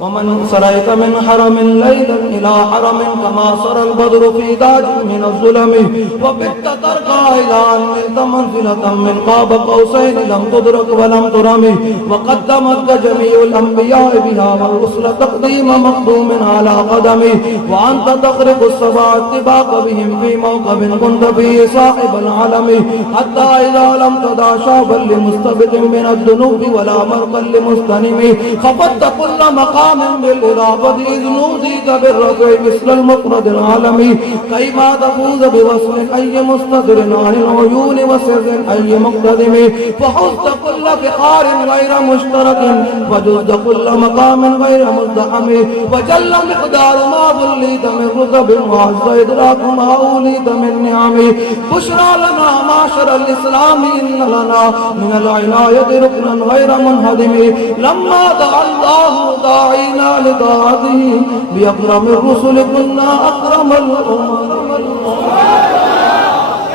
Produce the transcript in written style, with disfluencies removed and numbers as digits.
ومن سريت من حرم ليلا إلى حرم كما سرى البدر في داج من الظلم وبت ترقى إلى أن نلت منزلة من قاب قوسين لم تدرك ولم ترم وقدمتك جميع الأنبياء بها والرسل تقديم مقدوم على قدمي وأنت تخرق السبع اتباق بهم في موكب كنت فيه صاحب العلم حتى إذا لم تدع شعبا لمستبد من الذنوب ولا مرقا لمستنم خفضت كل مقام بالإضافة إذ نوديك بالرفع مثل المفرد العالمي كيما تفوز بوصف أي مستدر عن العيون وسر أي مقتدم فحزت كل فخار غير مشترك وجزت كل مقام غير مزدحم وجل مقدار ما ظليت من رتب وعز إدراك ما أوليت من نعم بشرى لنا معشر الإسلام إن لنا من العناية ركنا غير منهدم لما دعا الله داعينا لطاعته بأكرم الرسل كنا أكرم الأمم